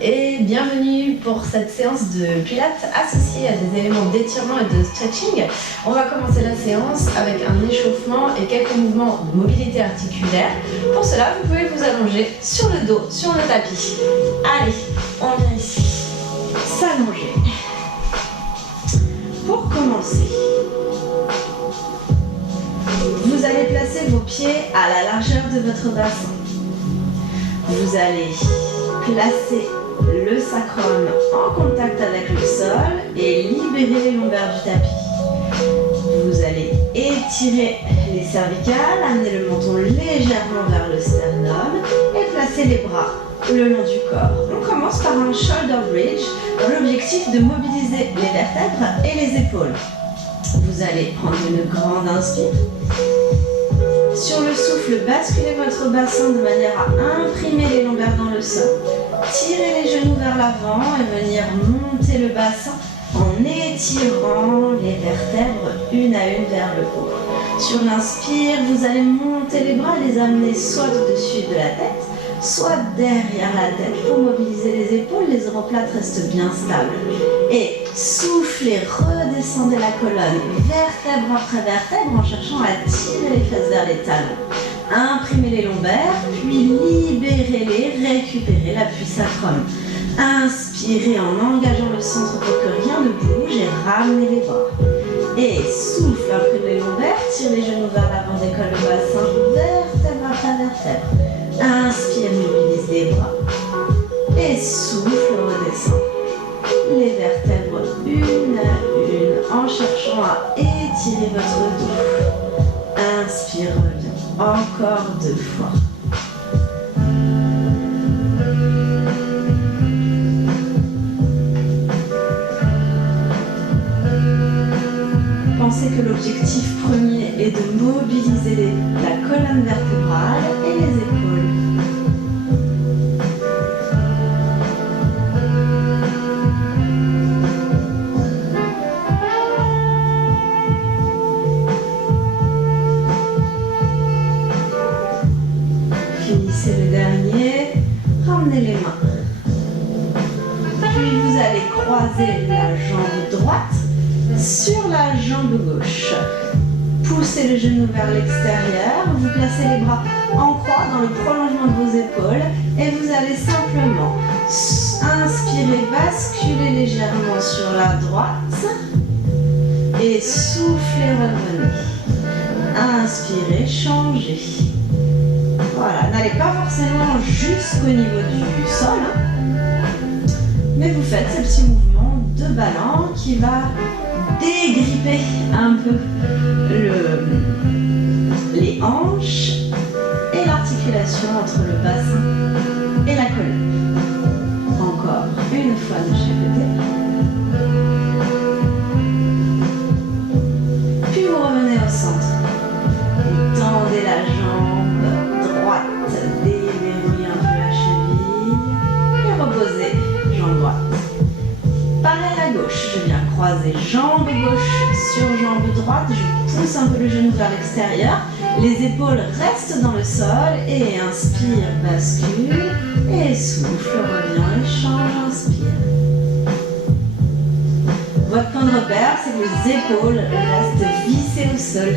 et bienvenue pour cette séance de pilates associée à des éléments d'étirement et de stretching. On va commencer la séance avec un échauffement et quelques mouvements de mobilité articulaire. Pour cela, vous pouvez vous allonger sur le dos, sur le tapis. Allez, on vient ici, s'allonger. Pour commencer, vous allez placer vos pieds à la largeur de votre bassin. Vous allez placer le sacrum en contact avec le sol et libérer les lombaires du tapis. Vous allez étirer les cervicales, amener le menton légèrement vers le sternum et placer les bras le long du corps. On commence par un shoulder bridge dans l'objectif de mobiliser les vertèbres et les épaules. Vous allez prendre une grande inspire. Sur le souffle, basculez votre bassin de manière à imprimer les lombaires dans le sol. Tirez les genoux vers l'avant et venir monter le bassin en étirant les vertèbres une à une vers le haut. Sur l'inspire, vous allez monter les bras et les amener soit au-dessus de la tête, soit derrière la tête pour mobiliser les épaules. Les omoplates restent bien stables. Et soufflez, redescendez la colonne, vertèbre après vertèbre en cherchant à tirer les fesses vers les talons. Imprimez les lombaires, puis libérez-les, récupérez l'appui sacrum. Inspirez en engageant le centre pour que rien ne bouge et ramenez les bras. Et souffle, imprimez les lombaires, tire les genoux vers l'avant, décolle le bassin, vertèbre après vertèbre. Inspire, mobilise les bras. Et souffle, redescend les vertèbres une à une en cherchant à étirer votre dos. Inspire, reviens. Encore 2 fois. Pensez que l'objectif premier est de mobiliser la colonne vertébrale et les épaules. Finissez le dernier, ramenez les mains. Puis vous allez croiser la jambe droite sur la jambe gauche. Poussez le genou vers l'extérieur, vous placez les bras en croix dans le prolongement de vos épaules et vous allez simplement inspirer, basculer légèrement sur la droite et souffler, revenez. Inspirez, changez. Voilà, n'allez pas forcément jusqu'au niveau du sol, mais vous faites ce petit mouvement de ballon qui va dégripper un peu les hanches et l'articulation entre le bassin et la colonne. Encore une fois de chaque côté. Puis vous revenez au centre. Vous tendez la jambe droite, déverrouillez un peu la cheville et reposez jambe droite. Pareil à gauche, je viens croiser jambe gauche sur jambe droite, je pousse un peu le genou vers l'extérieur, les épaules restent dans le sol et inspire, bascule et souffle, revient et change, inspire. Votre point de repère, c'est que les épaules restent vissées au sol.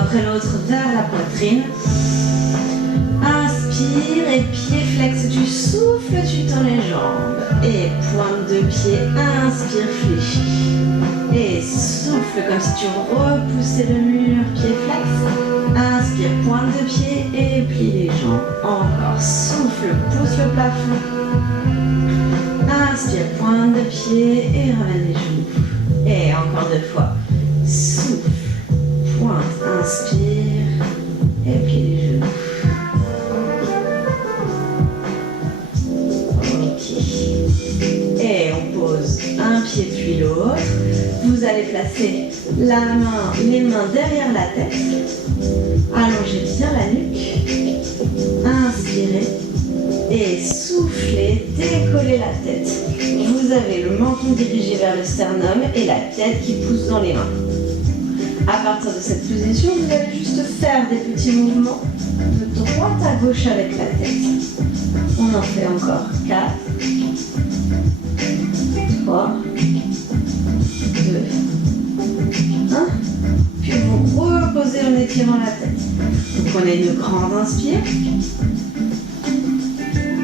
Après l'autre vers la poitrine. Inspire et pied flex, tu souffles, tu tends les jambes. Et pointe de pied, inspire, fléchis. Et souffle comme si tu repoussais le mur, pied flex. Inspire, pointe de pied et plie les jambes. Encore, souffle, pousse le plafond. Inspire, pointe de pied et ramène les genoux. Et encore 2 fois. Souffle. Pointe, inspire et plie les genoux. Ok. allez placer les mains derrière la tête. Allongez bien la nuque. Inspirez. Et soufflez, décollez la tête. Vous avez le menton dirigé vers le sternum et la tête qui pousse dans les mains. À partir de cette position, vous allez juste faire des petits mouvements de droite à gauche avec la tête. On en fait encore 4, 3, 2, 1. Puis vous reposez en étirant la tête. Vous prenez une grande inspire.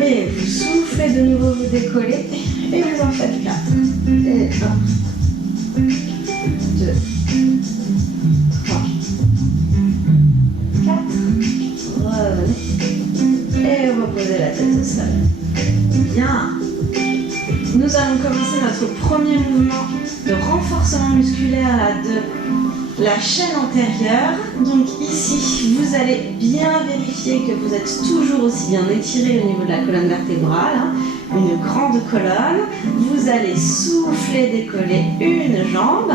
Et vous soufflez de nouveau, vous décollez. Et vous en faites 4. Et 1, 2, 3, 4. Revenez. Et reposez la tête au sol. Bien. Nous allons commencer notre premier mouvement de renforcement musculaire de la chaîne antérieure. Donc ici, vous allez bien vérifier que vous êtes toujours aussi bien étiré au niveau de la colonne vertébrale. Une grande colonne. Vous allez souffler, décoller une jambe.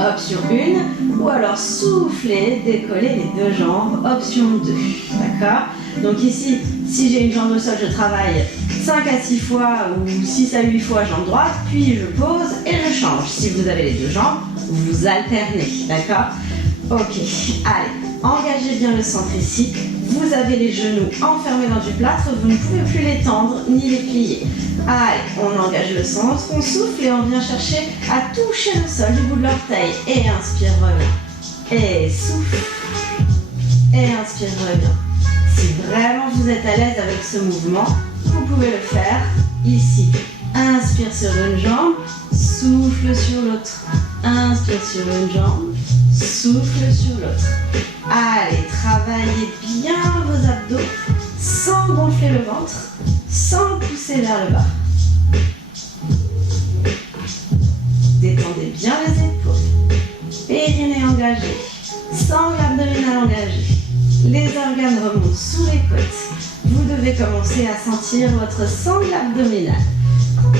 Option 1. Ou alors souffler, décoller les deux jambes. Option 2. D'accord? Donc ici, si j'ai une jambe au sol, je travaille 5 à 6 fois ou 6 à 8 fois jambe droite, puis je pose et je change. Si vous avez les deux jambes, vous alternez, d'accord? Ok, allez, engagez bien le centre ici. Vous avez les genoux enfermés dans du plâtre, vous ne pouvez plus les tendre ni les plier. Allez, on engage le centre, on souffle et on vient chercher à toucher le sol du bout de l'orteil. Et inspire, reviens. Et souffle. Et inspire, reviens. Si vraiment vous êtes à l'aise avec ce mouvement, vous pouvez le faire ici. Inspire sur une jambe, souffle sur l'autre. Inspire sur une jambe, souffle sur l'autre. Allez, travaillez bien vos abdos sans gonfler le ventre, sans pousser vers le bas. Détendez bien les épaules. Périnée engagé, sangle abdominale engagée. Les organes remontent sous les côtes. Vous devez commencer à sentir votre sangle abdominale.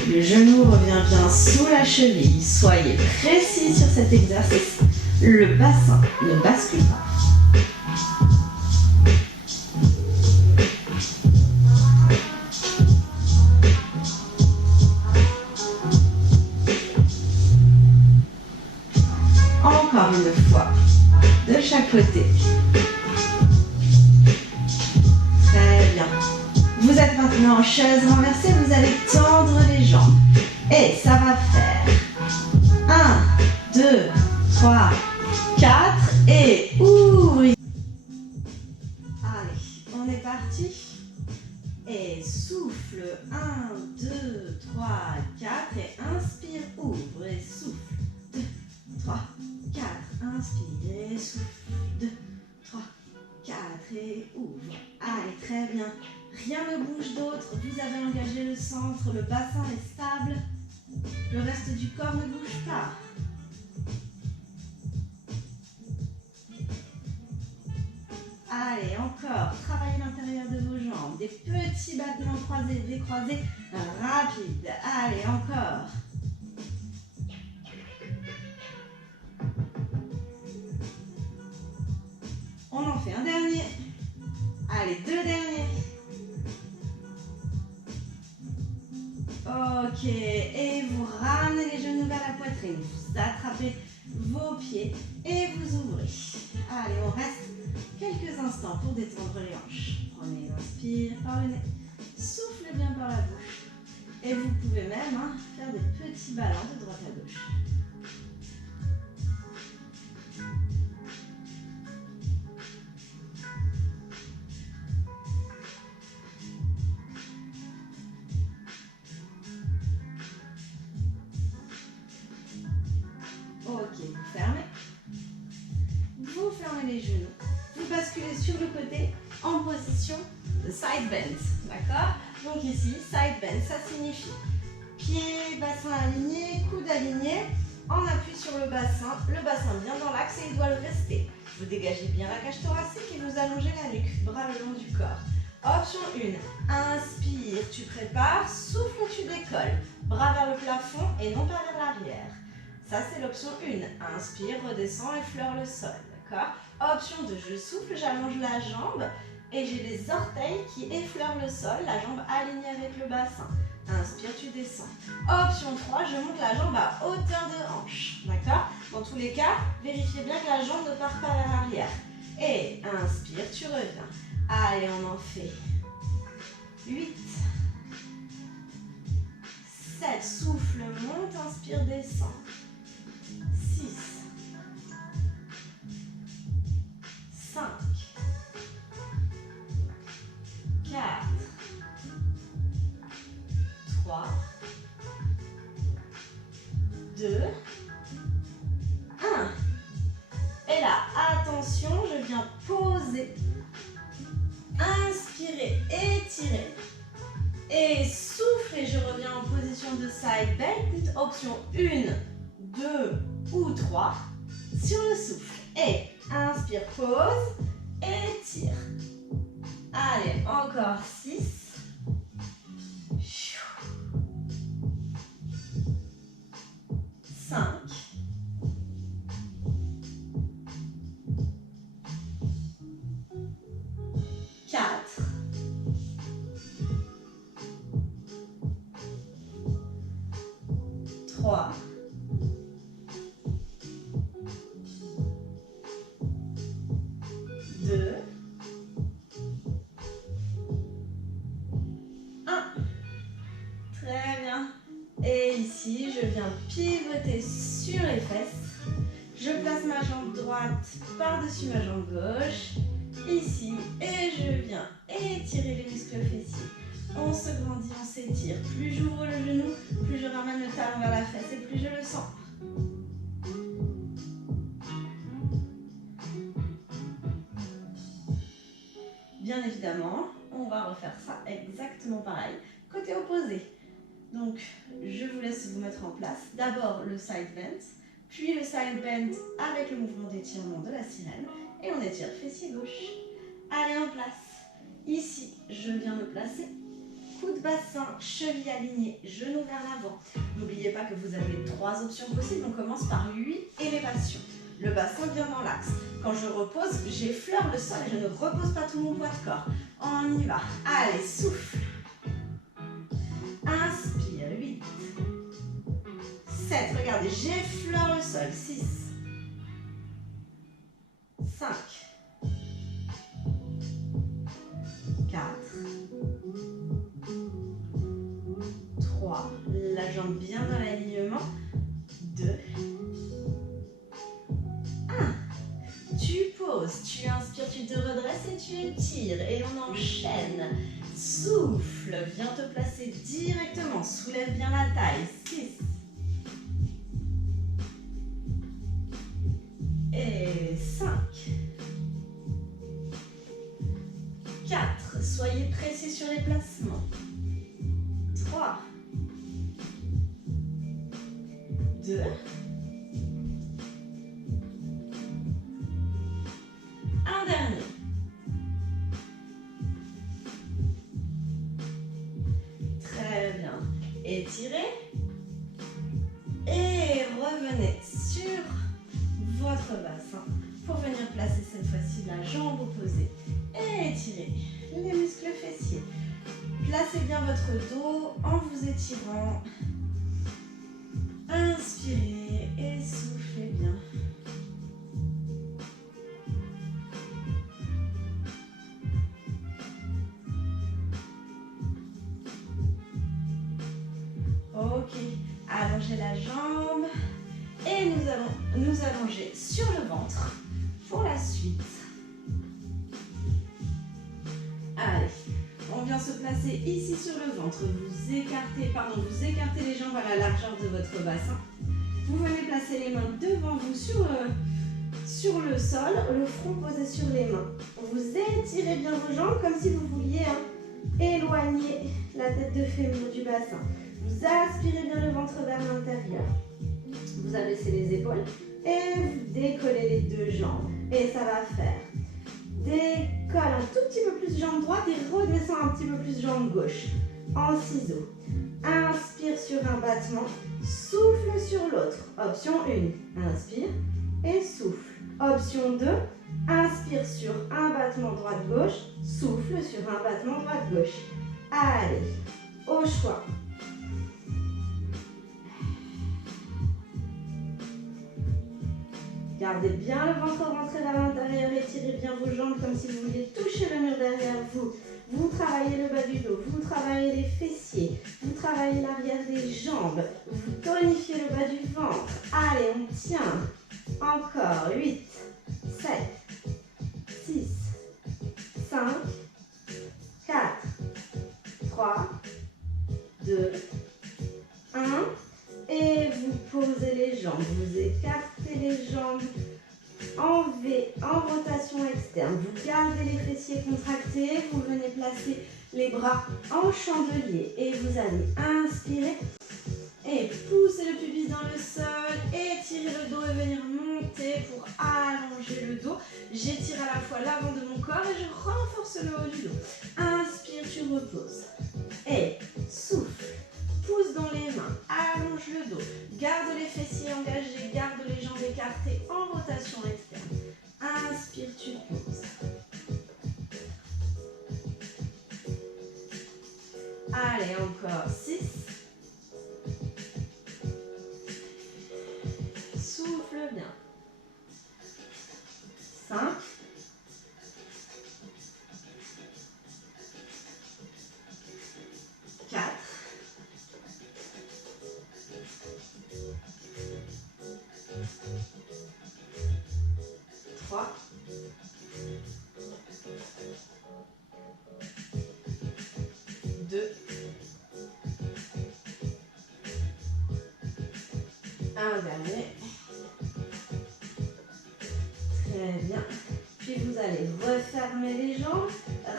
Le genou revient bien sous la cheville. Soyez précis sur cet exercice. Le bassin ne bascule pas. Encore une fois, de chaque côté. Très bien. Vous êtes maintenant en chaise renversée, vous allez tendre les jambes. Et ça va faire 1, 2, 3, 4 et ouvrez. Allez, on est parti. Et souffle. 1, 2, 3, 4 et inspire, ouvre et souffle. 2, 3, 4, inspire et souffle. 2, 3, 4 et ouvre. Allez, très bien. Rien ne bouge d'autre. Vous avez engagé le centre, le bassin est stable. Le reste du corps ne bouge pas. Allez, encore. Travaillez l'intérieur de vos jambes. Des petits battements croisés, décroisés, rapides. Allez, encore. On en fait un dernier. Allez, 2 derniers. Ok, et vous ramenez les genoux vers la poitrine. Vous attrapez vos pieds et vous ouvrez. Allez, on reste quelques instants pour détendre les hanches. Prenez une inspire par le nez. Soufflez bien par la bouche. Et vous pouvez même faire des petits ballons de droite à gauche. Ok, vous fermez. Vous fermez les genoux. Vous basculez sur le côté en position de side bend. D'accord? Donc ici, side bend, ça signifie pied, bassin aligné, coude aligné. On appuie sur le bassin bien dans l'axe et il doit le rester. Vous dégagez bien la cage thoracique et vous allongez la nuque, bras le long du corps. Option 1, inspire, tu prépares, souffle, tu décolles. Bras vers le plafond et non pas vers l'arrière. Ça, c'est l'option 1. Inspire, redescends, effleure le sol. D'accord? Option 2, je souffle, j'allonge la jambe et j'ai les orteils qui effleurent le sol, la jambe alignée avec le bassin. Inspire, tu descends. Option 3, je monte la jambe à hauteur de hanche. D'accord? Dans tous les cas, vérifiez bien que la jambe ne part pas vers l'arrière. Et inspire, tu reviens. Allez, on en fait 8, 7, souffle, monte, inspire, descend. 6, 5, 4, 3, 2, 1. Et là, attention, je viens poser. Inspirez, étirez. Et soufflez, je reviens en position de side bend. Option 1, 2 ou 3. Sur le souffle. Et inspire, pause, étire. Allez, encore 6. 5. 4. 3. 2. 1. Très bien. Et ici, je viens pivoter sur les fesses. Je place ma jambe droite par-dessus ma jambe gauche. Ici, et je viens étirer les muscles fessiers. On se grandit, on s'étire. Plus j'ouvre le genou, plus je ramène le talon vers la fesse et plus je le sens. Bien évidemment, on va refaire ça exactement pareil, côté opposé. Donc, je vous laisse vous mettre en place. D'abord le side bend, puis le side bend avec le mouvement d'étirement de la sirène. Et on étire fessier gauche. Allez, en place. Ici, je viens me placer. Coude bassin, cheville alignée, genou vers l'avant. N'oubliez pas que vous avez 3 options possibles. On commence par 8 élévations. Le bassin vient dans l'axe. Quand je repose, j'effleure le sol et je ne repose pas tout mon poids de corps. On y va. Allez, souffle. Inspire, 8. 7, regardez, j'effleure le sol. 6. 5. 4. 3. La jambe bien dans l'alignement. 2. 1. Tu poses, tu inspires, tu te redresses et tu étires. Et on enchaîne. Souffle, viens te placer directement. Soulève bien la taille. 6. Et 5. 4. Soyez précis sur les placements. 3. 2. 1 dernier. Très bien. Étirez. Et revenez sur votre bassin pour venir placer cette fois-ci la jambe opposée. Et étirez les muscles fessiers. Placez bien votre dos en vous étirant. Inspirez et soufflez bien. Ok, allongez la jambe et nous allons nous allonger sur le ventre pour la suite. Allez, on vient se placer ici sur le ventre. Vous écartez les jambes à la largeur de votre bassin. Vous venez placer les mains devant vous sur le sol, le front posé sur les mains. Vous étirez bien vos jambes comme si vous vouliez éloigner la tête de fémur du bassin. Vous aspirez bien le ventre vers l'intérieur. Vous abaissez les épaules et vous décollez les deux jambes. Et ça va faire décolle un tout petit peu plus jambe droite et redescend un petit peu plus jambe gauche. en ciseaux. Inspire sur un battement, souffle sur l'autre. Option 1, inspire et souffle. Option 2, inspire sur un battement droite-gauche, souffle sur un battement droite-gauche. Allez, au choix. Gardez bien le ventre rentré vers l'intérieur, étirez bien vos jambes comme si vous vouliez toucher le mur derrière vous. Vous travaillez le bas du dos, vous travaillez les fessiers, vous travaillez l'arrière des jambes, vous tonifiez le bas du ventre. Allez, on tient. Encore 8, 7, 6, 5, 4, 3, 2, 1. Et vous posez les jambes, vous écartez les jambes en V, en rotation externe. Vous gardez les fessiers contractés, vous venez placer les bras en chandelier. Et vous allez inspirer et pousser le pubis dans le sol, étirer le dos et venir monter pour allonger le dos. J'étire à la fois l'avant de mon corps et je renforce le haut du dos. Inspire, tu reposes. Et souffle. Pousse dans les mains, allonge le dos, garde les fessiers engagés, garde les jambes écartées en rotation externe. Inspire, tu poses. Allez, encore 6. Souffle bien. 5. 4. 3, 2, 1 dernier. Très bien. Puis vous allez refermer les jambes,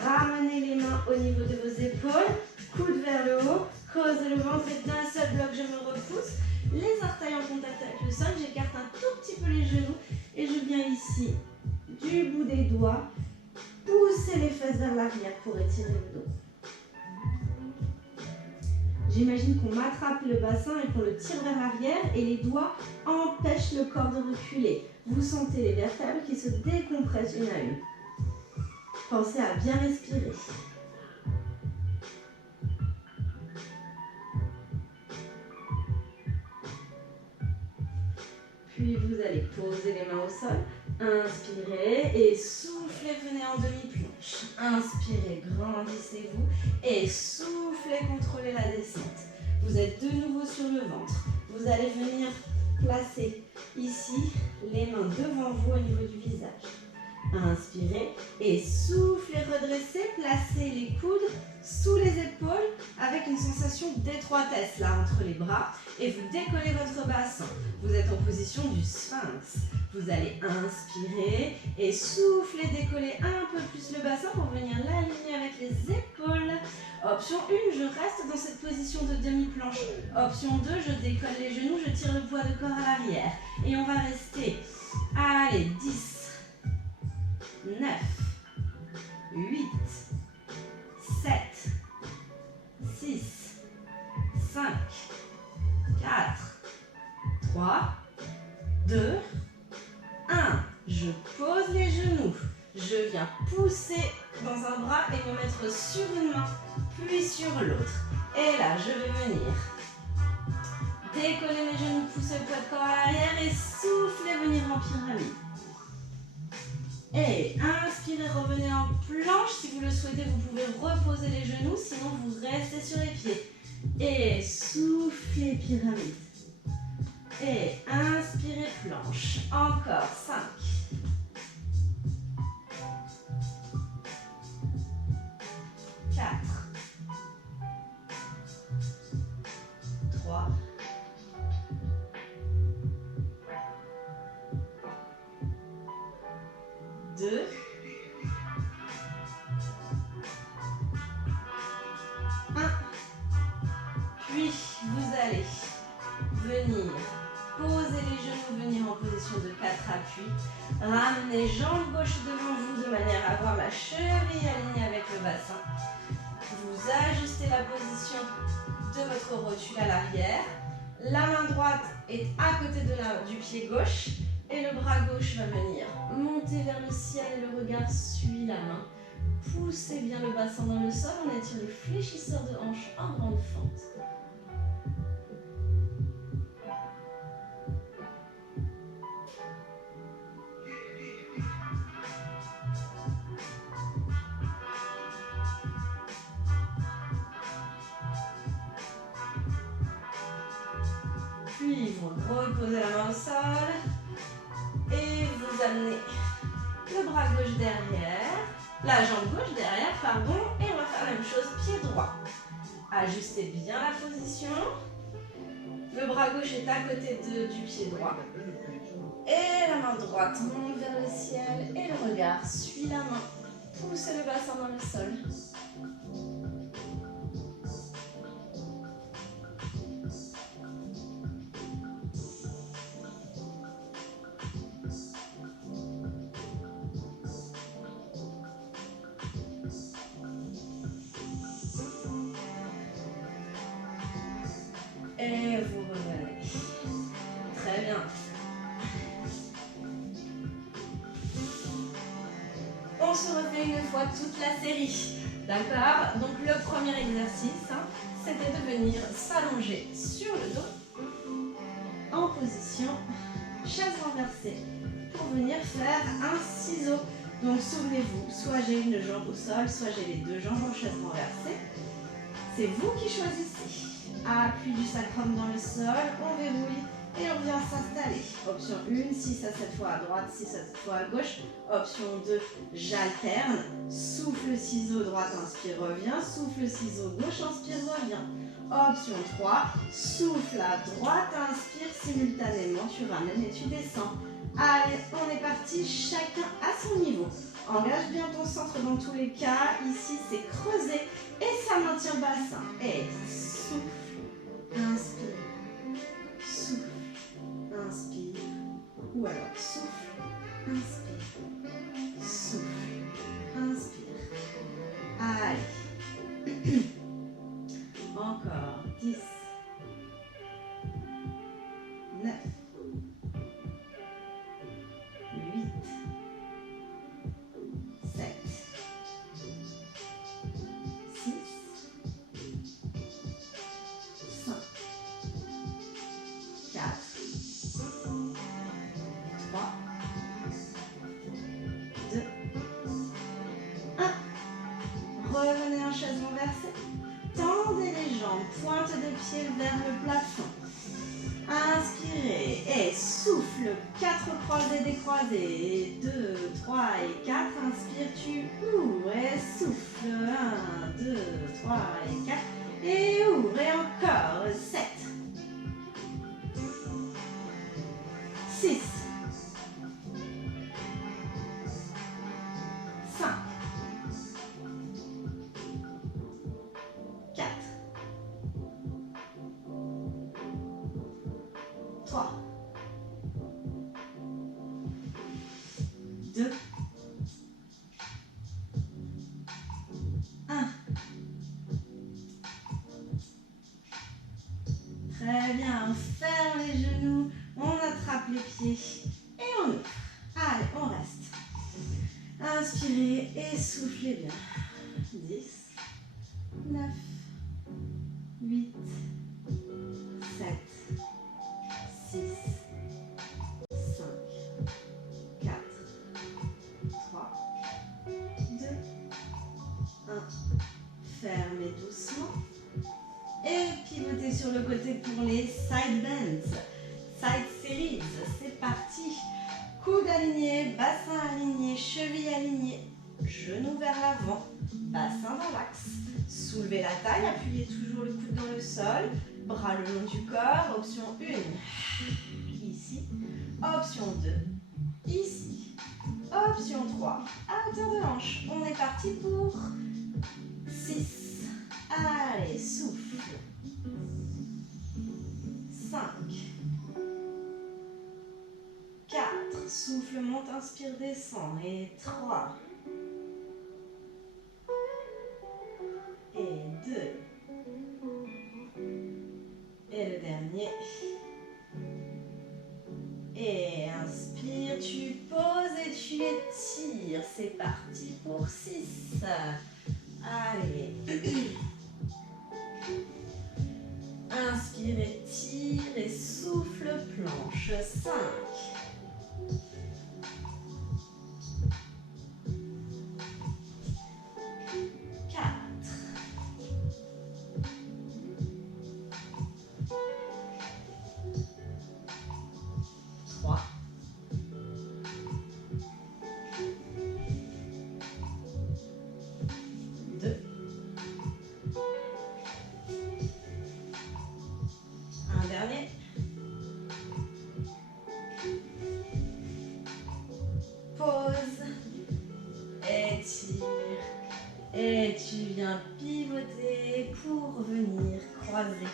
ramener les mains au niveau de vos épaules, coude vers le haut, creusez le ventre et d'un seul bloc, je me repousse. Les orteils en contact avec le sol, j'écarte un tout petit peu les genoux et je viens ici du bout des doigts, pousser les fesses vers l'arrière pour étirer le dos. J'imagine qu'on m'attrape le bassin et qu'on le tire vers l'arrière et les doigts empêchent le corps de reculer. Vous sentez les vertèbres qui se décompressent une à une. Pensez à bien respirer. Puis vous allez poser les mains au sol, inspirez et soufflez, venez en demi-planche. Inspirez, grandissez-vous et soufflez, contrôlez la descente. Vous êtes de nouveau sur le ventre. Vous allez venir placer ici les mains devant vous au niveau du visage. Inspirez et soufflez, redressez, placez les coudes sous les épaules avec une sensation d'étroitesse là entre les bras et vous décollez votre bassin. Vous êtes en position du sphinx. Vous allez inspirer et souffler, décoller un peu plus le bassin pour venir l'aligner avec les épaules. Option 1, je reste dans cette position de demi-planche. Option 2, je décolle les genoux, je tire le poids de corps à l'arrière. Et on va rester, allez, 10, 9, 8, 7, 6, 5, 4, 3, 2, 1. Je pose les genoux. Je viens pousser dans un bras et me mettre sur une main, puis sur l'autre. Et là, je vais venir décoller mes genoux, pousser le poids de corps à l'arrière et souffler, venir en pyramide. Et inspirez, revenez en planche. Si vous le souhaitez, vous pouvez reposer les genoux, sinon vous restez sur les pieds. Et soufflez, pyramide. Et inspirez, planche. Encore 5. 4. 3. 2. 1. Puis vous allez venir poser les genoux, venir en position de 4 appuis. Ramenez jambe gauche devant vous de manière à avoir la cheville alignée avec le bassin. Vous ajustez la position La main droite est à côté du pied gauche et le bras gauche va venir monter vers le ciel et le regard suit la main. Poussez bien le bassin dans le sol, on étire les fléchisseurs de hanches en grande fente. Puis vous reposez la main au sol et vous amenez le bras gauche derrière, la jambe gauche derrière, pardon, et on va faire la même chose, pied droit. Ajustez bien la position. Le bras gauche est à côté du pied droit. Et la main droite monte vers le ciel et le regard suit la main. Poussez le bassin dans le sol. Et vous revenez. Très bien. On se refait une fois toute la série. D'accord? Donc le premier exercice, c'était de venir s'allonger sur le dos en position chaise renversée pour venir faire un ciseau. Donc souvenez-vous, soit j'ai une jambe au sol, soit j'ai les deux jambes en chaise renversée. C'est vous qui choisissez. Appui du sacrum dans le sol, on verrouille et on vient s'installer. Option 1, 6 à 7 fois à droite, 6 à 7 fois à gauche. Option 2, j'alterne. Souffle, ciseau, droite, inspire, revient. Souffle, ciseau, gauche, inspire, revient. Option 3, souffle à droite, inspire simultanément, tu ramènes et tu descends. Allez, on est parti, chacun à son niveau. Engage bien ton centre dans tous les cas. Ici, c'est creuser et ça maintient le bassin. Et souffle, inspire, souffle, inspire. Ou alors souffle, inspire, souffle, inspire. Allez. Encore 10, 9, 8, 7, 6, 5, 4, 3, 2, 1. Revenez en chaise renversée. Tendez les jambes, pointe de pied vers le plafond. Inspirez et souffle. 4 croisés décroisés. 2, 3 et 4. Inspire, tu ouvres et souffle. 1, 2, 3 et 4. Et ouvre et encore. 7, 6, 5, 4, 3, 2, 1. Très bien, on ferme les genoux, on attrape les pieds et on ouvre. Allez, on reste. Inspirez et soufflez bien. 10, 9, 8, 7, 6, 5, 4, 3, 2, 1. Fermez doucement. Et pivotez sur le côté pour les side bends. Side series, c'est parti. Coude aligné, bassin aligné, cheville alignée, genou vers l'avant, bassin dans l'axe. Soulevez la taille, appuyez toujours le coude dans le sol, bras le long du corps. Option 1, ici. Option 2, ici. Option 3, à hauteur de hanche. On est parti pour 6. Allez, souffle. 5. 4. Souffle, monte, inspire, descend. Et 3. Et 2. Et le dernier. Allez. Inspire, étire et souffle, planche. 5. 4. 3. 2. Un dernier. Pause. Étire. Et tu viens pivoter pour venir croiser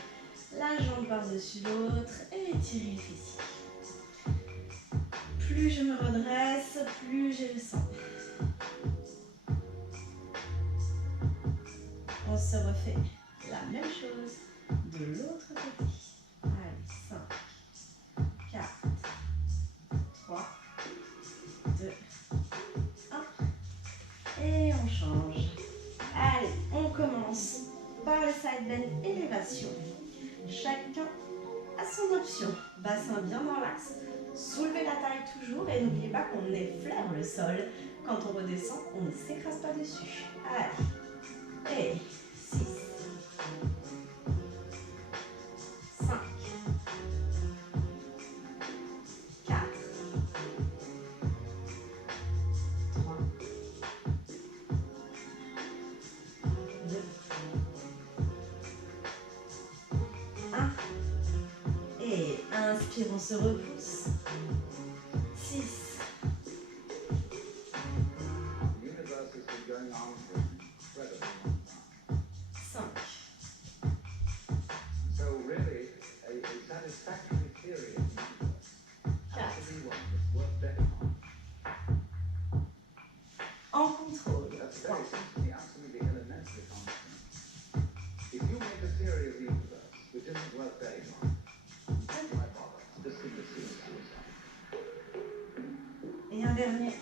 la jambe par-dessus l'autre et étirer les fessiers. Plus je me redresse, plus j'ai le sang. On se refait la même chose de l'autre côté. Allez, 5, 4, 3, 2, 1. Et on change. Allez, on commence par le side bend élévation. Chacun a son option. Bassin bien dans l'axe. Soulevez la taille toujours et n'oubliez pas qu'on effleure le sol. Quand on redescend, on ne s'écrase pas dessus. Allez. Et 6, 5, 4, 3, 2, 1. Et inspire, on se repousse. 6. En contrôle. 3. Et un dernier.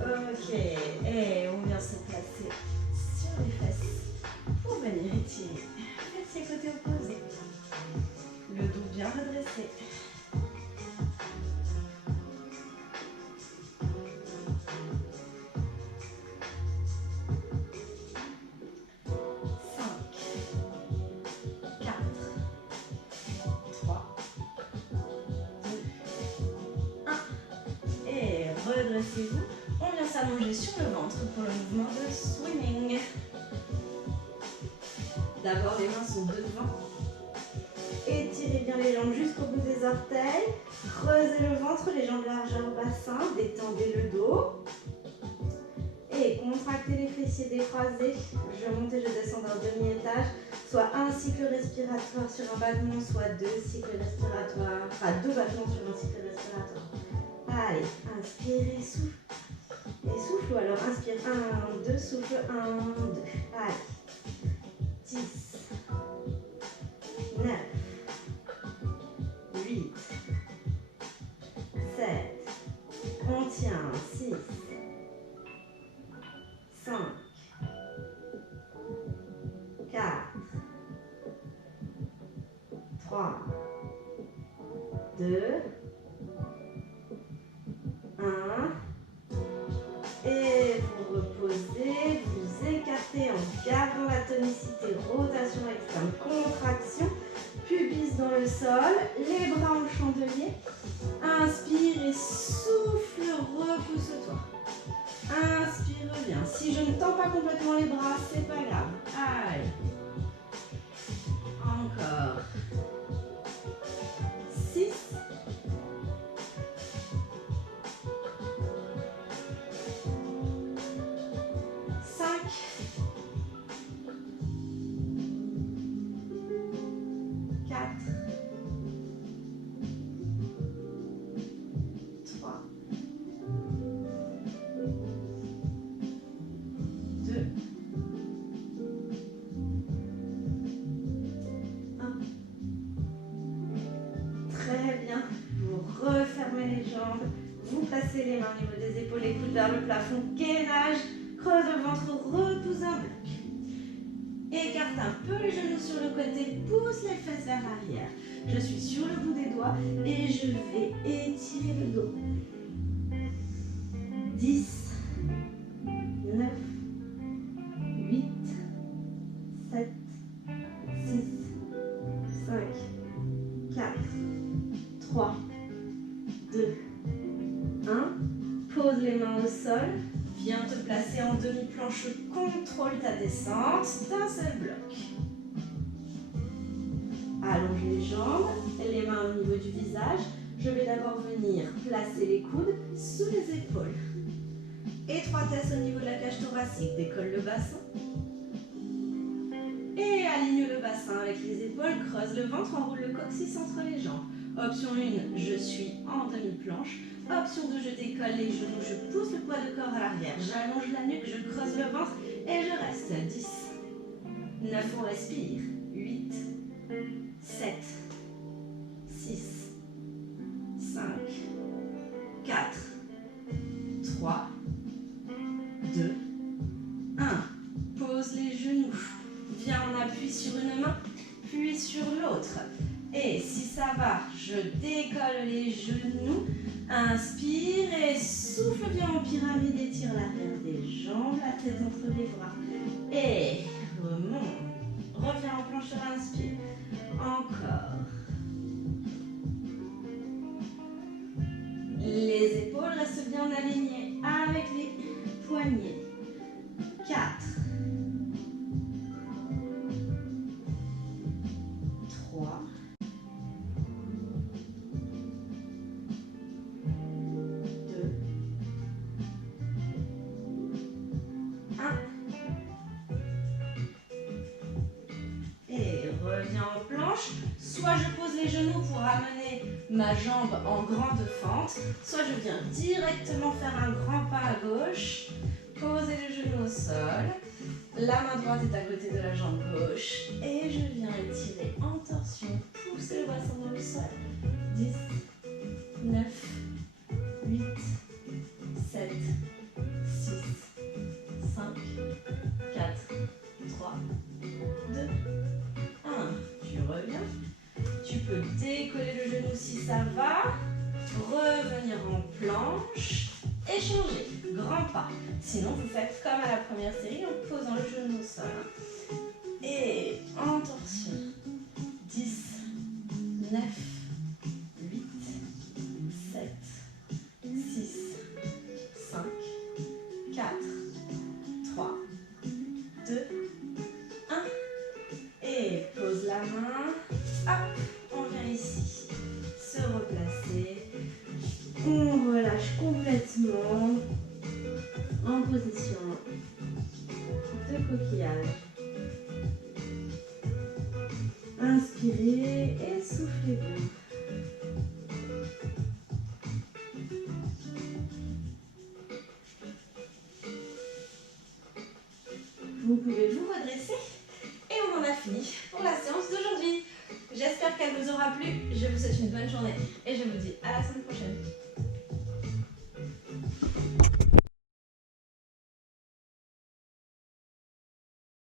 Ok, et on vient se placer sur les fesses pour venir étirer. Fessiers côté opposé. Le dos bien redressé. 5, 4, 3, 2, 1. Et redressez-vous. On vient s'allonger sur le ventre pour le mouvement de swimming. D'abord, les mains sont devant. Étirez bien les jambes jusqu'au bout des orteils. Creusez le ventre, les jambes largeur bassin. Détendez le dos. Et contractez les fessiers décroisés. Je monte et je descends d'un demi-étage. Soit un cycle respiratoire sur un battement, soit deux cycles respiratoires. Enfin, deux battements sur un cycle respiratoire. Allez, inspirez, souffle. Et souffle, ou alors inspire 1, 2, souffle 1, 2. Allez. 10, 9, 8, 7, on tient, 6, 5, 4, 3, 2, 1. Et vous reposez, vous écartez en gardant la tonicité, rotation externe, contraction, pubis dans le sol, les bras en chandelier. Inspire et souffle, repousse-toi. Inspire bien. Si je ne tends pas complètement les bras, c'est pas grave. Allez. Encore. 6. 5. 4. 3. 2. bien. Vous refermez les jambes. Vous placez les mains au niveau des épaules, les coudes vers le plafond. Gainage. Creuse le ventre, repousse un bloc. Écarte un peu les genoux sur le côté. Pousse les fesses vers l'arrière. Je suis sur le bout des doigts et je vais étirer le dos. 10, 9, 8, 7, 6, 5, 4, 3, 2, 1. Pose les mains au sol. Viens te placer en demi-planche. Contrôle ta descente d'un seul bloc. Allonge les jambes, les mains au niveau du visage. Je vais d'abord venir placer les coudes sous les épaules. Étroitesse au niveau de la cage thoracique. Décolle le bassin. Et aligne le bassin avec les épaules. Creuse le ventre, enroule le coccyx entre les jambes. Option 1, je suis en demi-planche. Option 2, je décolle les genoux, je pousse le poids de corps à l'arrière. J'allonge la nuque, je creuse le ventre et je reste. 10, 9, on respire. 8, 7, 6, 5, 4, 3, 2, 1. Pose les genoux. Viens en appui sur une main, puis sur l'autre. Et si ça va, je décolle les genoux. Inspire et souffle bien en pyramide. Étire l'arrière des jambes, la tête entre les bras. Et remonte. Reviens en planche, inspire. Encore. Les épaules restent bien alignées avec les poignets. 4, 3, 2, 1. Et reviens en planche. Soit je pose les genoux pour amener ma jambe en grande fente, soit je viens directement faire un grand pas à gauche. Posez le genou au sol. La main droite est à côté de la jambe gauche. Et je viens étirer en torsion. Poussez le bassin dans le sol. 10, 9, 8, 7, 6, 5, 4, 3, 2, 1. Tu reviens. Tu peux décoller le genou si ça va. Revenir en planche. Et changer. Grand pas. Sinon, vous faites comme à la première série en posant le genou au sol. Et en torsion. 10, 9, 8, 7, 6, 5, 4, 3, 2, 1. Et pose la main. Hop, on vient ici. Se replacer. On relâche complètement en position de coquillage. Inspirez et soufflez bien. Vous pouvez vous redresser et on en a fini pour la séance d'aujourd'hui. J'espère qu'elle vous aura plu. Je vous souhaite une bonne journée et je vous dis